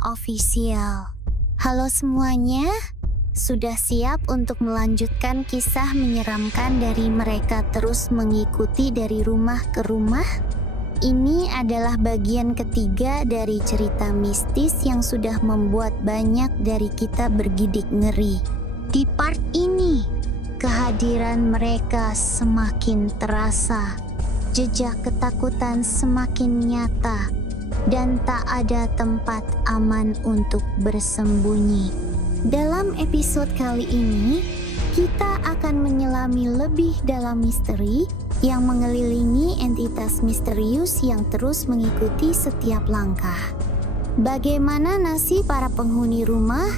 Wana Official. Halo semuanya, sudah siap untuk melanjutkan kisah menyeramkan dari mereka terus mengikuti dari rumah ke rumah? Ini adalah bagian ketiga dari cerita mistis yang sudah membuat banyak dari kita bergidik ngeri. Di part ini, kehadiran mereka semakin terasa, jejak ketakutan semakin nyata, dan tak ada tempat aman untuk bersembunyi. Dalam episode kali ini, kita akan menyelami lebih dalam misteri yang mengelilingi entitas misterius yang terus mengikuti setiap langkah. Bagaimana nasib para penghuni rumah?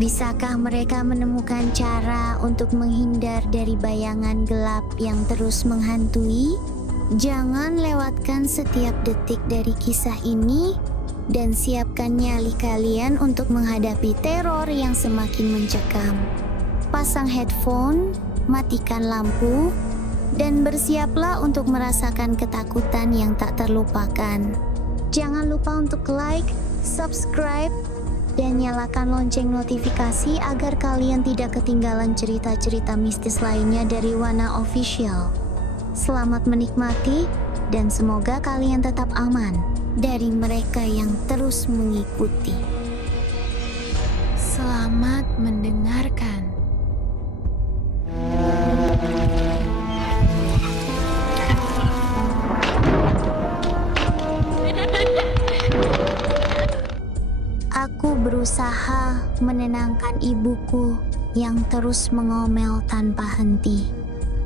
Bisakah mereka menemukan cara untuk menghindar dari bayangan gelap yang terus menghantui? Jangan lewatkan setiap detik dari kisah ini dan siapkan nyali kalian untuk menghadapi teror yang semakin mencekam. Pasang headphone, matikan lampu, dan bersiaplah untuk merasakan ketakutan yang tak terlupakan. Jangan lupa untuk like, subscribe, dan nyalakan lonceng notifikasi agar kalian tidak ketinggalan cerita-cerita mistis lainnya dari Wana Official. Selamat menikmati dan semoga kalian tetap aman dari mereka yang terus mengikuti. Selamat mendengarkan. Aku berusaha menenangkan ibuku yang terus mengomel tanpa henti.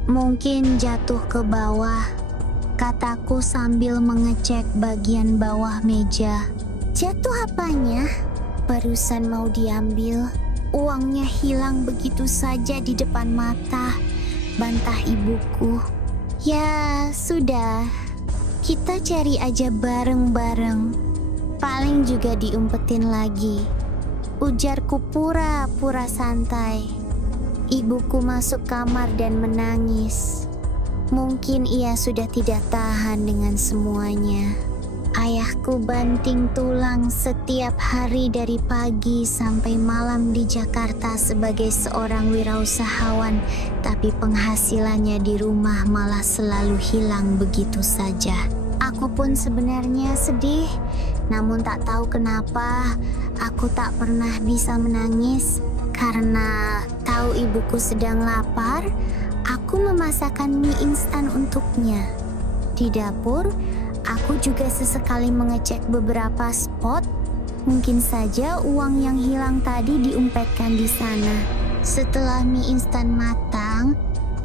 Mungkin jatuh ke bawah, kataku sambil mengecek bagian bawah meja. Jatuh apanya? Barusan mau diambil, uangnya hilang begitu saja di depan mata, bantah ibuku. Ya sudah, kita cari aja bareng-bareng. Paling juga diumpetin lagi, ujarku pura-pura santai. Ibuku masuk kamar dan menangis. Mungkin ia sudah tidak tahan dengan semuanya. Ayahku banting tulang setiap hari dari pagi sampai malam di Jakarta sebagai seorang wirausahawan, tapi penghasilannya di rumah malah selalu hilang begitu saja. Aku pun sebenarnya sedih, namun tak tahu kenapa aku tak pernah bisa menangis. Karena tahu ibuku sedang lapar, aku memasakkan mie instan untuknya. Di dapur, aku juga sesekali mengecek beberapa spot. Mungkin saja uang yang hilang tadi diumpetkan di sana. Setelah mie instan matang,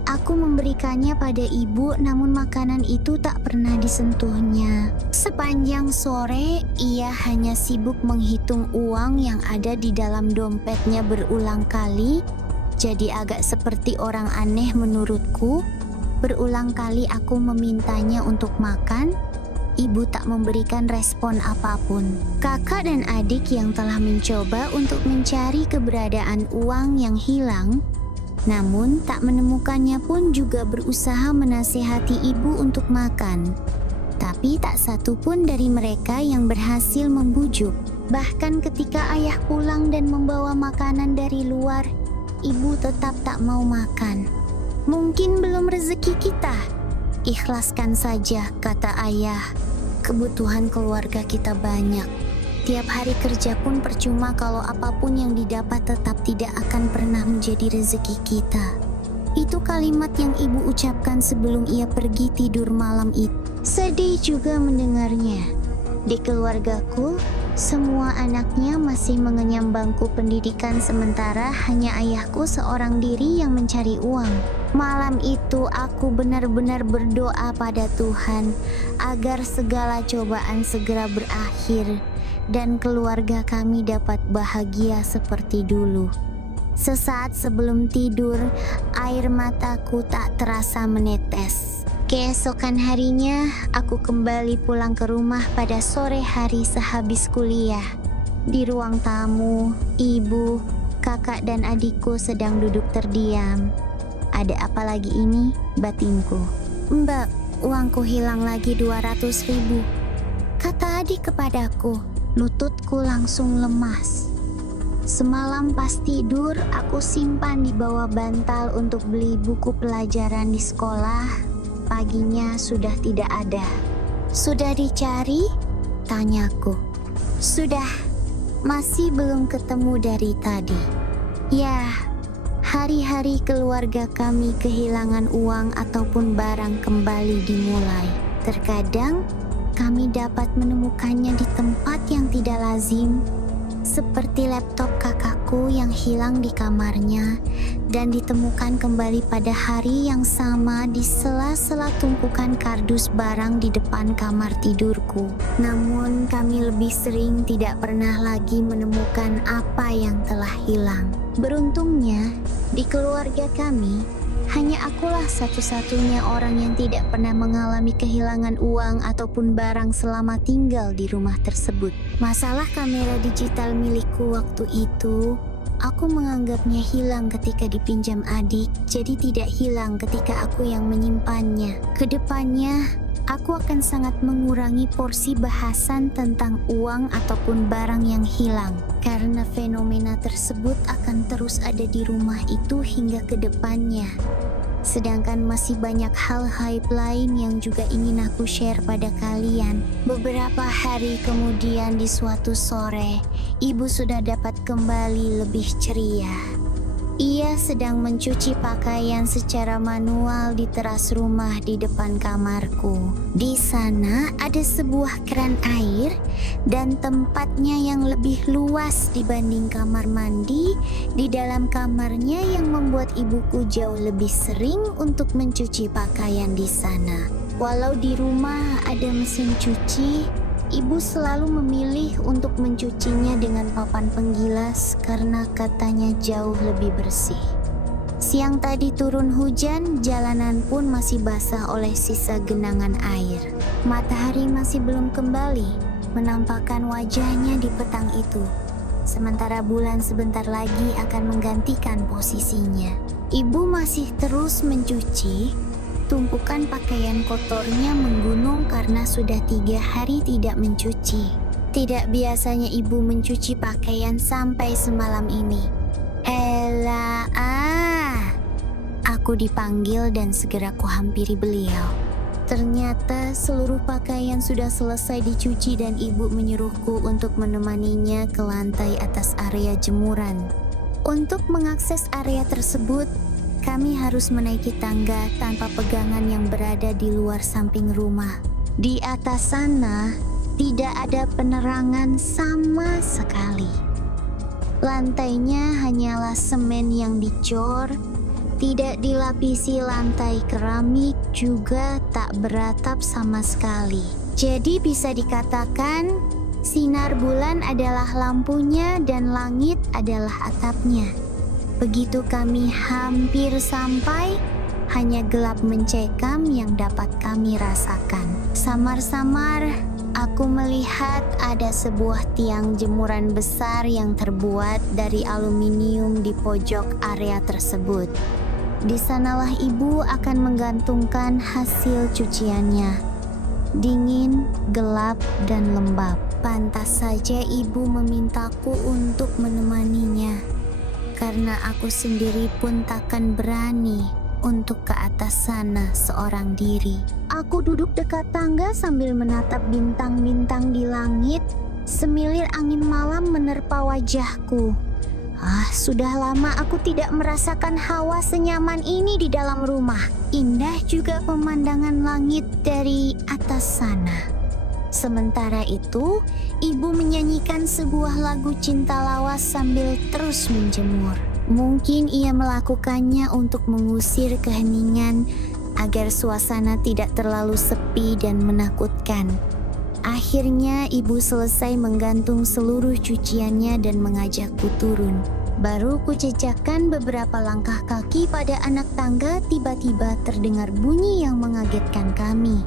aku memberikannya pada ibu, namun makanan itu tak pernah disentuhnya. Sepanjang sore, ia hanya sibuk menghitung uang yang ada di dalam dompetnya berulang kali. Jadi agak seperti orang aneh menurutku. Berulang kali aku memintanya untuk makan, ibu tak memberikan respon apapun. Kakak dan adik yang telah mencoba untuk mencari keberadaan uang yang hilang, namun tak menemukannya pun juga berusaha menasihati ibu untuk makan. Tapi tak satu pun dari mereka yang berhasil membujuk. Bahkan ketika ayah pulang dan membawa makanan dari luar, ibu tetap tak mau makan. Mungkin belum rezeki kita. Ikhlaskan saja, kata ayah. Kebutuhan keluarga kita banyak. Tiap hari kerja pun percuma kalau apapun yang didapat tetap tidak akan pernah menjadi rezeki kita. Itu kalimat yang ibu ucapkan sebelum ia pergi tidur malam itu. Sedih juga mendengarnya. Di keluargaku, semua anaknya masih mengenyam bangku pendidikan sementara hanya ayahku seorang diri yang mencari uang. Malam itu aku benar-benar berdoa pada Tuhan agar segala cobaan segera berakhir dan keluarga kami dapat bahagia seperti dulu. Sesaat sebelum tidur, air mataku tak terasa menetes. Keesokan harinya, aku kembali pulang ke rumah pada sore hari sehabis kuliah. Di ruang tamu, ibu, kakak dan adikku sedang duduk terdiam. Ada apa lagi ini? Batinku. Mbak, uangku hilang lagi 200.000. Kata adik kepadaku. Lututku langsung lemas. Semalam pas tidur, aku simpan di bawah bantal untuk beli buku pelajaran di sekolah. Paginya sudah tidak ada. Sudah dicari? Tanyaku. Sudah, masih belum ketemu dari tadi. Ya, hari-hari keluarga kami kehilangan uang ataupun barang kembali dimulai. Terkadang kami dapat menemukannya di tempat yang tidak lazim, seperti laptop kakakku yang hilang di kamarnya dan ditemukan kembali pada hari yang sama di sela-sela tumpukan kardus barang di depan kamar tidurku. Namun kami lebih sering tidak pernah lagi menemukan apa yang telah hilang. Beruntungnya, di keluarga kami, hanya akulah satu-satunya orang yang tidak pernah mengalami kehilangan uang ataupun barang selama tinggal di rumah tersebut. Masalah kamera digital milikku waktu itu, aku menganggapnya hilang ketika dipinjam adik, jadi tidak hilang ketika aku yang menyimpannya. Kedepannya, aku akan sangat mengurangi porsi bahasan tentang uang ataupun barang yang hilang, karena fenomena tersebut akan terus ada di rumah itu hingga ke depannya. Sedangkan masih banyak hal hype lain yang juga ingin aku share pada kalian. Beberapa hari kemudian di suatu sore, ibu sudah dapat kembali lebih ceria. Ia sedang mencuci pakaian secara manual di teras rumah di depan kamarku. Di sana ada sebuah keran air dan tempatnya yang lebih luas dibanding kamar mandi di dalam kamarnya yang membuat ibuku jauh lebih sering untuk mencuci pakaian di sana. Walau di rumah ada mesin cuci, ibu selalu memilih untuk mencucinya dengan papan penggilas karena katanya jauh lebih bersih. Siang tadi turun hujan, jalanan pun masih basah oleh sisa genangan air. Matahari masih belum kembali, menampakkan wajahnya di petang itu. Sementara bulan sebentar lagi akan menggantikan posisinya. Ibu masih terus mencuci. Tumpukan pakaian kotornya menggunung karena sudah 3 hari tidak mencuci. Tidak biasanya ibu mencuci pakaian sampai semalam ini. Ella, aku dipanggil dan segera kuhampiri beliau. Ternyata seluruh pakaian sudah selesai dicuci dan ibu menyuruhku untuk menemaninya ke lantai atas area jemuran. Untuk mengakses area tersebut, kami harus menaiki tangga tanpa pegangan yang berada di luar samping rumah. Di atas sana, tidak ada penerangan sama sekali. Lantainya hanyalah semen yang dicor, tidak dilapisi lantai keramik, juga tak beratap sama sekali. Jadi bisa dikatakan, sinar bulan adalah lampunya dan langit adalah atapnya. Begitu kami hampir sampai, hanya gelap mencekam yang dapat kami rasakan. Samar-samar, aku melihat ada sebuah tiang jemuran besar yang terbuat dari aluminium di pojok area tersebut. Di sanalah ibu akan menggantungkan hasil cuciannya. Dingin, gelap, dan lembab. Pantas saja ibu memintaku untuk menemaninya. Karena aku sendiri pun takkan berani untuk ke atas sana seorang diri. Aku duduk dekat tangga sambil menatap bintang-bintang di langit. Semilir angin malam menerpa wajahku. Sudah lama aku tidak merasakan hawa senyaman ini di dalam rumah. Indah juga pemandangan langit dari atas sana. Sementara itu, ibu menyanyikan sebuah lagu cinta lawas sambil terus menjemur. Mungkin ia melakukannya untuk mengusir keheningan agar suasana tidak terlalu sepi dan menakutkan. Akhirnya ibu selesai menggantung seluruh cuciannya dan mengajakku turun. Baru kujejakkan beberapa langkah kaki pada anak tangga, tiba-tiba terdengar bunyi yang mengagetkan kami.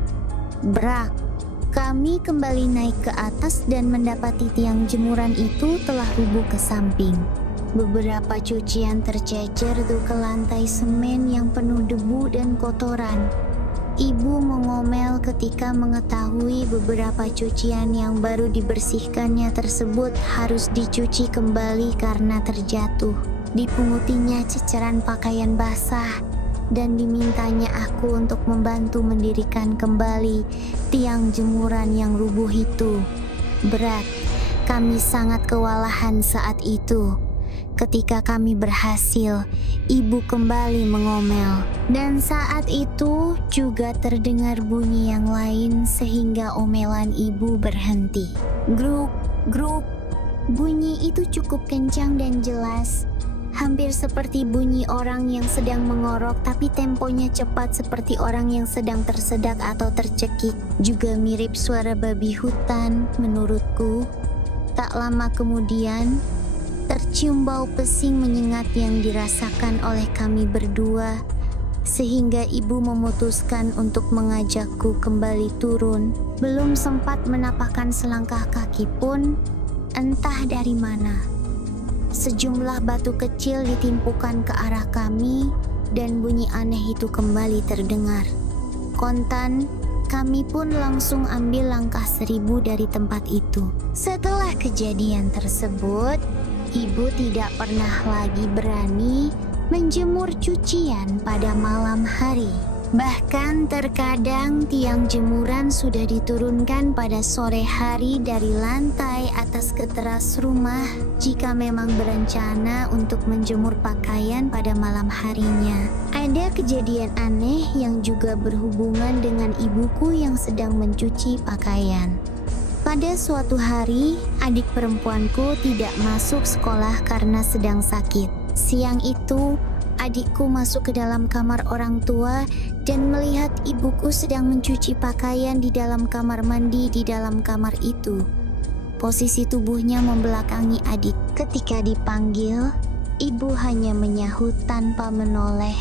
Brak! Kami kembali naik ke atas dan mendapati tiang jemuran itu telah rubuh ke samping. Beberapa cucian tercecer ke lantai semen yang penuh debu dan kotoran. Ibu mengomel ketika mengetahui beberapa cucian yang baru dibersihkannya tersebut harus dicuci kembali karena terjatuh. Dipungutinya ceceran pakaian basah dan dimintanya aku untuk membantu mendirikan kembali tiang jemuran yang rubuh itu. Berat, kami sangat kewalahan saat itu. Ketika kami berhasil, ibu kembali mengomel. Dan saat itu juga terdengar bunyi yang lain sehingga omelan ibu berhenti. Gruk, gruk. Bunyi itu cukup kencang dan jelas. Hampir seperti bunyi orang yang sedang mengorok, tapi temponya cepat seperti orang yang sedang tersedak atau tercekik. Juga mirip suara babi hutan menurutku. Tak lama kemudian, tercium bau pesing menyengat yang dirasakan oleh kami berdua, sehingga ibu memutuskan untuk mengajakku kembali turun. Belum sempat menapakkan selangkah kaki pun, entah dari mana, sejumlah batu kecil ditimpukan ke arah kami dan bunyi aneh itu kembali terdengar. Kontan, kami pun langsung ambil langkah 1000 dari tempat itu. Setelah kejadian tersebut, ibu tidak pernah lagi berani menjemur cucian pada malam hari. Bahkan terkadang tiang jemuran sudah diturunkan pada sore hari dari lantai atas ke teras rumah jika memang berencana untuk menjemur pakaian pada malam harinya. Ada kejadian aneh yang juga berhubungan dengan ibuku yang sedang mencuci pakaian. Pada suatu hari, adik perempuanku tidak masuk sekolah karena sedang sakit. Siang itu, adikku masuk ke dalam kamar orang tua dan melihat ibuku sedang mencuci pakaian di dalam kamar mandi di dalam kamar itu. Posisi tubuhnya membelakangi adik. Ketika dipanggil, ibu hanya menyahut tanpa menoleh.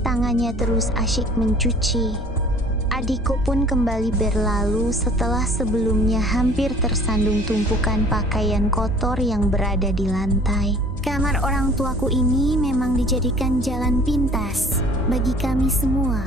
Tangannya terus asyik mencuci. Adikku pun kembali berlalu setelah sebelumnya hampir tersandung tumpukan pakaian kotor yang berada di lantai. Kamar orang tuaku ini memang dijadikan jalan pintas bagi kami semua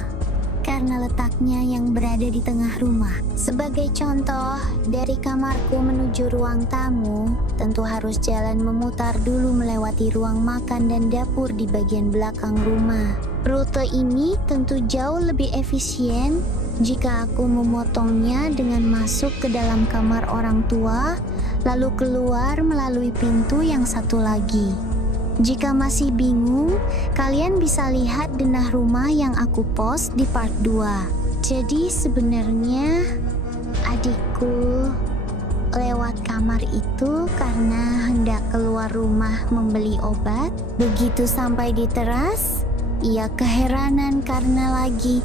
karena letaknya yang berada di tengah rumah. Sebagai contoh, dari kamarku menuju ruang tamu, tentu harus jalan memutar dulu melewati ruang makan dan dapur di bagian belakang rumah. Rute ini tentu jauh lebih efisien jika aku memotongnya dengan masuk ke dalam kamar orang tua, lalu keluar melalui pintu yang satu lagi. Jika masih bingung, kalian bisa lihat denah rumah yang aku post di part 2. Jadi sebenarnya adikku lewat kamar itu karena hendak keluar rumah membeli obat. Begitu sampai di teras, ia keheranan karena lagi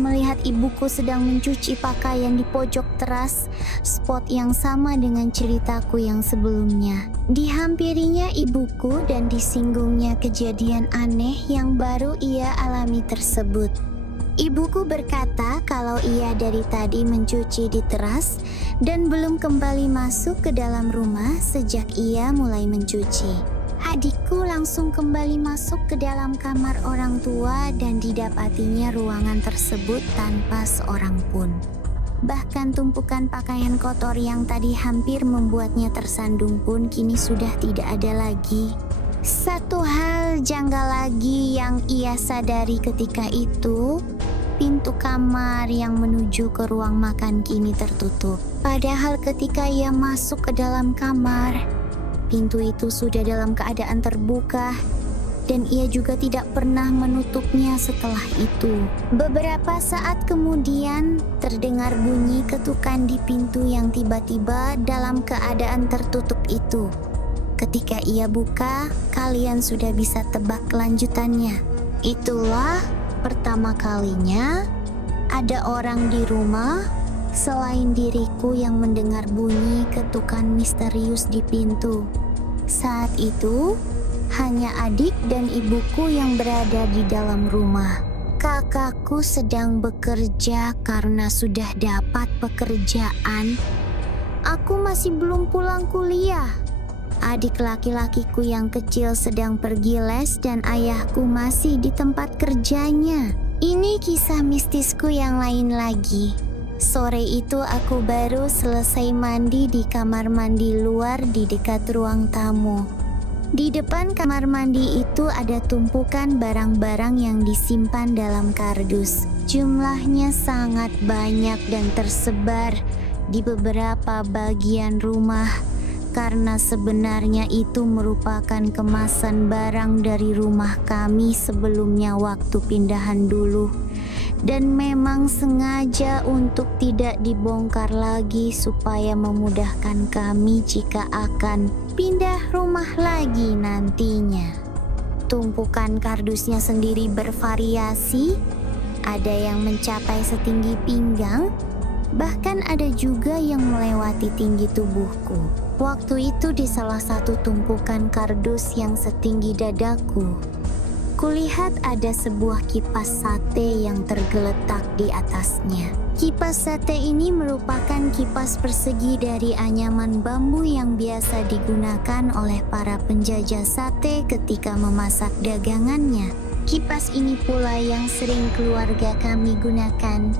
melihat ibuku sedang mencuci pakaian di pojok teras, spot yang sama dengan ceritaku yang sebelumnya. Dihampirinya ibuku dan disinggungnya kejadian aneh yang baru ia alami tersebut. Ibuku berkata kalau ia dari tadi mencuci di teras dan belum kembali masuk ke dalam rumah sejak ia mulai mencuci. Adikku langsung kembali masuk ke dalam kamar orang tua dan didapatinya ruangan tersebut tanpa seorang pun. Bahkan tumpukan pakaian kotor yang tadi hampir membuatnya tersandung pun kini sudah tidak ada lagi. Satu hal janggal lagi yang ia sadari ketika itu, pintu kamar yang menuju ke ruang makan kini tertutup. Padahal ketika ia masuk ke dalam kamar, pintu itu sudah dalam keadaan terbuka dan ia juga tidak pernah menutupnya setelah itu. Beberapa saat kemudian terdengar bunyi ketukan di pintu yang tiba-tiba dalam keadaan tertutup itu. Ketika ia buka, kalian sudah bisa tebak kelanjutannya. Itulah pertama kalinya ada orang di rumah selain diriku yang mendengar bunyi ketukan misterius di pintu. Saat itu, hanya adik dan ibuku yang berada di dalam rumah. Kakakku sedang bekerja karena sudah dapat pekerjaan. Aku masih belum pulang kuliah. Adik laki-lakiku yang kecil sedang pergi les dan ayahku masih di tempat kerjanya. Ini kisah mistisku yang lain lagi. Sore itu aku baru selesai mandi di kamar mandi luar di dekat ruang tamu. Di depan kamar mandi itu ada tumpukan barang-barang yang disimpan dalam kardus. Jumlahnya sangat banyak dan tersebar di beberapa bagian rumah, karena sebenarnya itu merupakan kemasan barang dari rumah kami sebelumnya waktu pindahan dulu. Dan memang sengaja untuk tidak dibongkar lagi supaya memudahkan kami jika akan pindah rumah lagi nantinya. Tumpukan kardusnya sendiri bervariasi, ada yang mencapai setinggi pinggang, bahkan ada juga yang melewati tinggi tubuhku. Waktu itu di salah satu tumpukan kardus yang setinggi dadaku, kulihat ada sebuah kipas sate yang tergeletak di atasnya. Kipas sate ini merupakan kipas persegi dari anyaman bambu yang biasa digunakan oleh para penjajah sate ketika memasak dagangannya. Kipas ini pula yang sering keluarga kami gunakan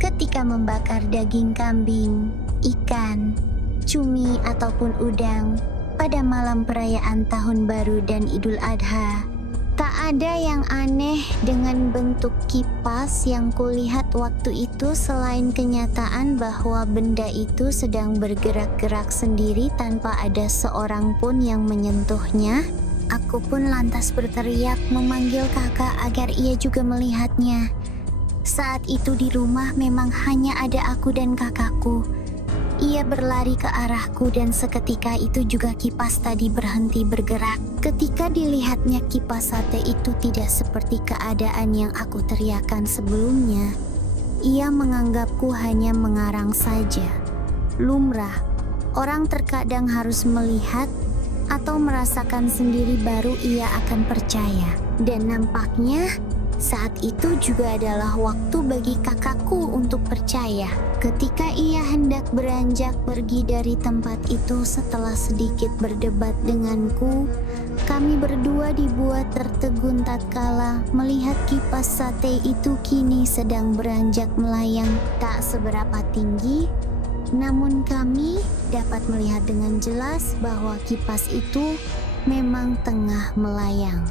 ketika membakar daging kambing, ikan, cumi ataupun udang pada malam perayaan Tahun Baru dan Idul Adha. Tak ada yang aneh dengan bentuk kipas yang kulihat waktu itu selain kenyataan bahwa benda itu sedang bergerak-gerak sendiri tanpa ada seorang pun yang menyentuhnya. Aku pun lantas berteriak memanggil kakak agar ia juga melihatnya. Saat itu di rumah memang hanya ada aku dan kakakku. Ia berlari ke arahku dan seketika itu juga kipas tadi berhenti bergerak. Ketika dilihatnya kipas sate itu tidak seperti keadaan yang aku teriakan sebelumnya. Ia menganggapku hanya mengarang saja. Lumrah, orang terkadang harus melihat atau merasakan sendiri baru ia akan percaya. Dan nampaknya saat itu juga adalah waktu bagi kakakku untuk percaya. Ketika ia hendak beranjak pergi dari tempat itu setelah sedikit berdebat denganku, kami berdua dibuat tertegun tatkala melihat kipas sate itu kini sedang beranjak melayang tak seberapa tinggi. Namun kami dapat melihat dengan jelas bahwa kipas itu memang tengah melayang.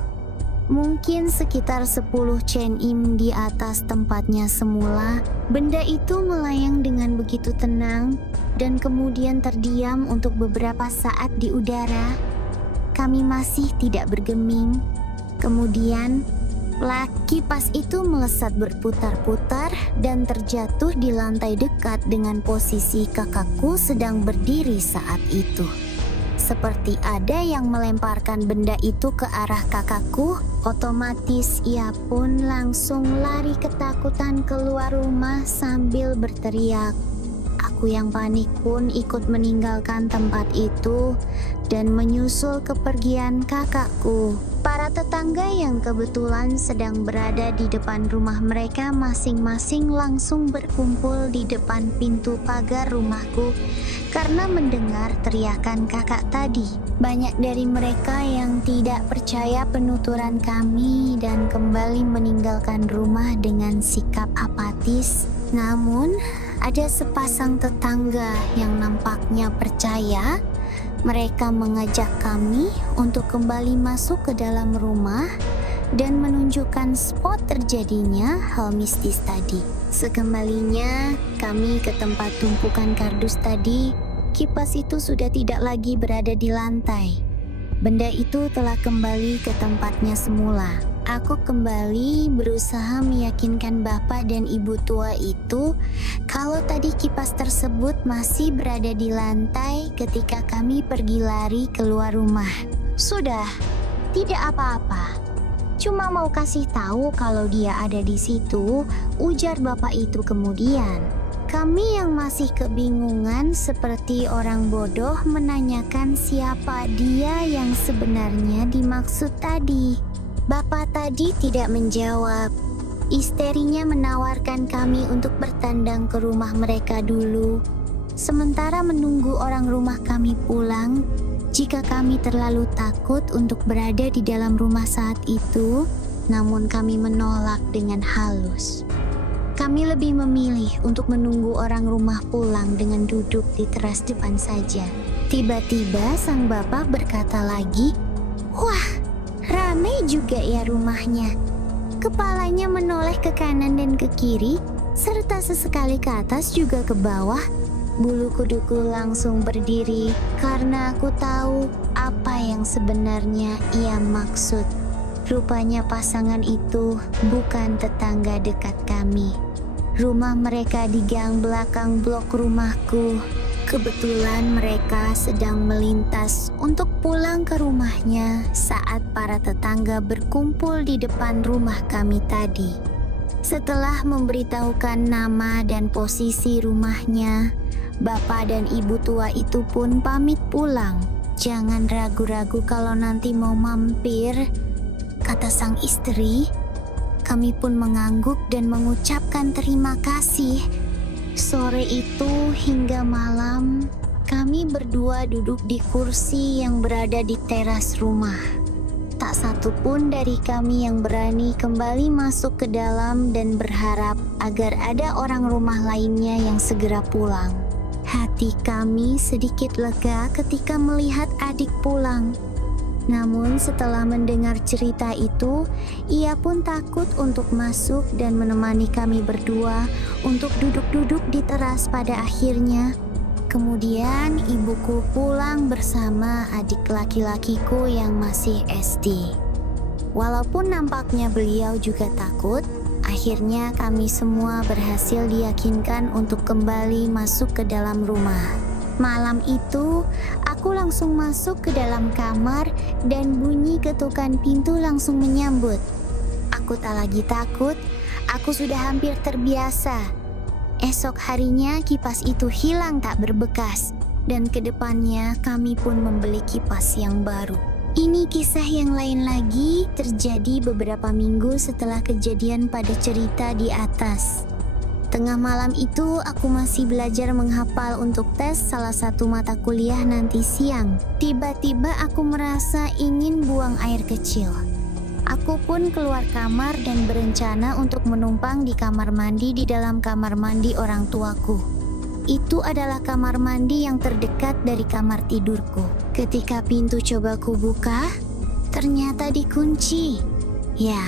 Mungkin sekitar 10 cm di atas tempatnya semula, benda itu melayang dengan begitu tenang dan kemudian terdiam untuk beberapa saat di udara. Kami masih tidak bergeming. Kemudian, kipas itu melesat berputar-putar dan terjatuh di lantai dekat dengan posisi kakakku sedang berdiri saat itu. Seperti ada yang melemparkan benda itu ke arah kakakku, otomatis ia pun langsung lari ketakutan keluar rumah sambil berteriak. Aku yang panik pun ikut meninggalkan tempat itu dan menyusul kepergian kakakku. Para tetangga yang kebetulan sedang berada di depan rumah mereka masing-masing langsung berkumpul di depan pintu pagar rumahku karena mendengar teriakan kakak tadi. Banyak dari mereka yang tidak percaya penuturan kami dan kembali meninggalkan rumah dengan sikap apatis. Namun, ada sepasang tetangga yang nampaknya percaya. Mereka mengajak kami untuk kembali masuk ke dalam rumah dan menunjukkan spot terjadinya hal mistis tadi. Sekembalinya kami ke tempat tumpukan kardus tadi, kipas itu sudah tidak lagi berada di lantai. Benda itu telah kembali ke tempatnya semula. Aku kembali berusaha meyakinkan bapak dan ibu tua itu kalau tadi kipas tersebut masih berada di lantai ketika kami pergi lari keluar rumah. Sudah, tidak apa-apa. Cuma mau kasih tahu kalau dia ada di situ, ujar bapak itu kemudian. Kami yang masih kebingungan seperti orang bodoh menanyakan siapa dia yang sebenarnya dimaksud tadi. Bapak tadi tidak menjawab. Isterinya menawarkan kami untuk bertandang ke rumah mereka dulu. Sementara menunggu orang rumah kami pulang, jika kami terlalu takut untuk berada di dalam rumah saat itu, namun kami menolak dengan halus. Kami lebih memilih untuk menunggu orang rumah pulang dengan duduk di teras depan saja. Tiba-tiba sang bapak berkata lagi, "Wah, ramai juga ya rumahnya." Kepalanya menoleh ke kanan dan ke kiri, serta sesekali ke atas juga ke bawah. Bulu kuduku langsung berdiri karena aku tahu apa yang sebenarnya ia maksud. Rupanya pasangan itu bukan tetangga dekat kami. Rumah mereka di gang belakang blok rumahku. Kebetulan mereka sedang melintas untuk pulang ke rumahnya saat para tetangga berkumpul di depan rumah kami tadi. Setelah memberitahukan nama dan posisi rumahnya, bapak dan ibu tua itu pun pamit pulang. "Jangan ragu-ragu kalau nanti mau mampir," kata sang istri. Kami pun mengangguk dan mengucapkan terima kasih. Sore itu hingga malam, kami berdua duduk di kursi yang berada di teras rumah. Tak satu pun dari kami yang berani kembali masuk ke dalam dan berharap agar ada orang rumah lainnya yang segera pulang. Hati kami sedikit lega ketika melihat adik pulang. Namun setelah mendengar cerita itu, ia pun takut untuk masuk dan menemani kami berdua untuk duduk-duduk di teras pada akhirnya. Kemudian ibuku pulang bersama adik laki-lakiku yang masih SD. Walaupun nampaknya beliau juga takut, akhirnya kami semua berhasil diyakinkan untuk kembali masuk ke dalam rumah. Malam itu, aku langsung masuk ke dalam kamar dan bunyi ketukan pintu langsung menyambut. Aku tak lagi takut, aku sudah hampir terbiasa. Esok harinya kipas itu hilang tak berbekas, dan kedepannya kami pun membeli kipas yang baru. Ini kisah yang lain lagi terjadi beberapa minggu setelah kejadian pada cerita di atas. Tengah malam itu aku masih belajar menghafal untuk tes salah satu mata kuliah nanti siang. Tiba-tiba aku merasa ingin buang air kecil. Aku pun keluar kamar dan berencana untuk menumpang di kamar mandi di dalam kamar mandi orang tuaku. Itu adalah kamar mandi yang terdekat dari kamar tidurku. Ketika pintu coba kubuka, ternyata dikunci. Ya,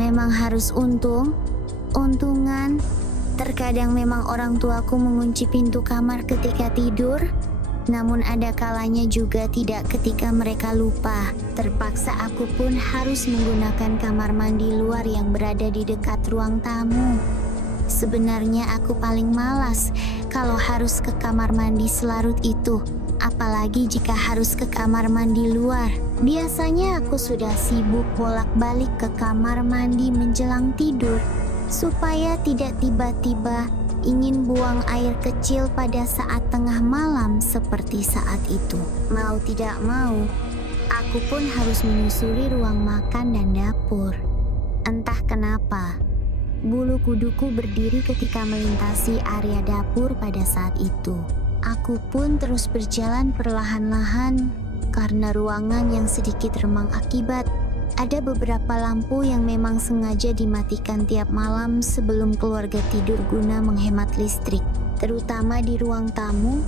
memang harus untungan. Terkadang memang orang tuaku mengunci pintu kamar ketika tidur, namun ada kalanya juga tidak ketika mereka lupa. Terpaksa aku pun harus menggunakan kamar mandi luar yang berada di dekat ruang tamu. Sebenarnya aku paling malas kalau harus ke kamar mandi selarut itu, apalagi jika harus ke kamar mandi luar. Biasanya aku sudah sibuk bolak-balik ke kamar mandi menjelang tidur, supaya tidak tiba-tiba ingin buang air kecil pada saat tengah malam seperti saat itu. Mau tidak mau, aku pun harus menyusuri ruang makan dan dapur. Entah kenapa, bulu kuduku berdiri ketika melintasi area dapur pada saat itu. Aku pun terus berjalan perlahan-lahan karena ruangan yang sedikit remang akibat ada beberapa lampu yang memang sengaja dimatikan tiap malam sebelum keluarga tidur guna menghemat listrik. Terutama di ruang tamu,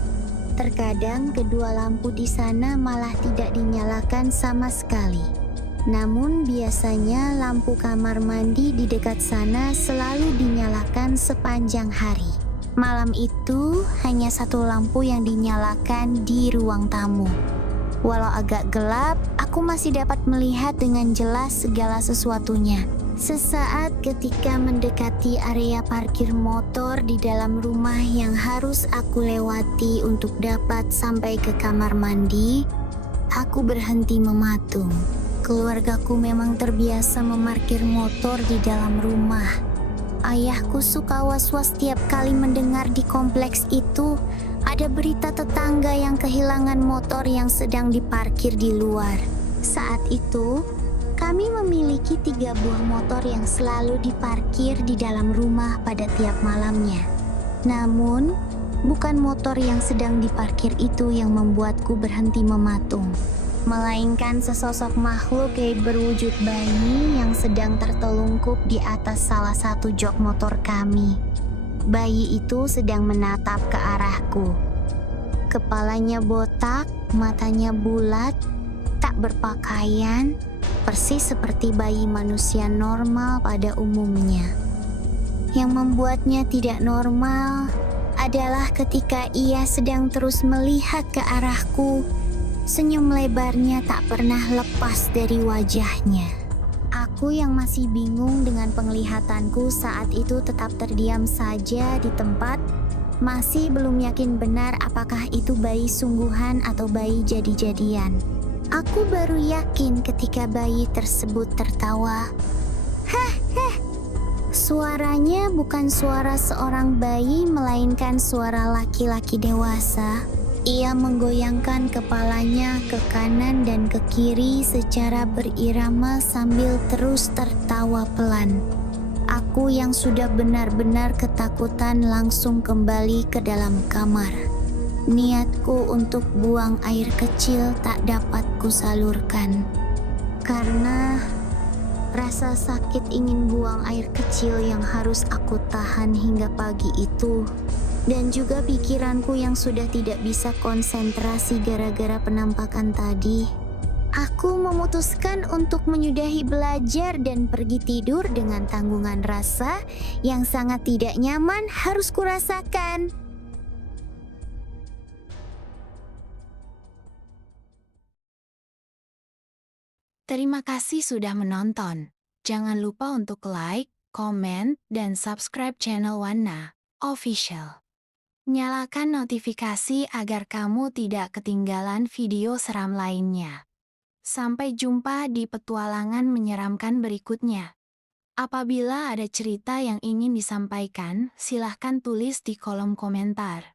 terkadang kedua lampu di sana malah tidak dinyalakan sama sekali. Namun biasanya lampu kamar mandi di dekat sana selalu dinyalakan sepanjang hari. Malam itu hanya satu lampu yang dinyalakan di ruang tamu. Walau agak gelap, aku masih dapat melihat dengan jelas segala sesuatunya. Sesaat ketika mendekati area parkir motor di dalam rumah yang harus aku lewati untuk dapat sampai ke kamar mandi, aku berhenti mematung. Keluargaku memang terbiasa memarkir motor di dalam rumah. Ayahku suka was-was tiap kali mendengar di kompleks itu ada berita tetangga yang kehilangan motor yang sedang diparkir di luar. Saat itu, kami memiliki 3 buah motor yang selalu diparkir di dalam rumah pada tiap malamnya. Namun, bukan motor yang sedang diparkir itu yang membuatku berhenti mematung. melainkan sesosok makhluk berwujud bayi yang sedang tertelungkup di atas salah satu jok motor kami. Bayi itu sedang menatap ke arahku. Kepalanya botak, matanya bulat, tak berpakaian, persis seperti bayi manusia normal pada umumnya. Yang membuatnya tidak normal adalah ketika ia sedang terus melihat ke arahku. Senyum lebarnya tak pernah lepas dari wajahnya. Aku yang masih bingung dengan penglihatanku saat itu tetap terdiam saja di tempat, masih belum yakin benar apakah itu bayi sungguhan atau bayi jadi-jadian. Aku baru yakin ketika bayi tersebut tertawa. Heh. Suaranya bukan suara seorang bayi, melainkan suara laki-laki dewasa. Ia menggoyangkan kepalanya ke kanan dan ke kiri secara berirama sambil terus tertawa pelan. Aku yang sudah benar-benar ketakutan langsung kembali ke dalam kamar. Niatku untuk buang air kecil tak dapat kusalurkan. Karena rasa sakit ingin buang air kecil yang harus aku tahan hingga pagi itu, dan juga pikiranku yang sudah tidak bisa konsentrasi gara-gara penampakan tadi, aku memutuskan untuk menyudahi belajar dan pergi tidur dengan tanggungan rasa yang sangat tidak nyaman harus kurasakan. Terima kasih sudah menonton. Jangan lupa untuk like, komen, dan subscribe channel Wana Official. Nyalakan notifikasi agar kamu tidak ketinggalan video seram lainnya. Sampai jumpa di petualangan menyeramkan berikutnya. Apabila ada cerita yang ingin disampaikan, silahkan tulis di kolom komentar.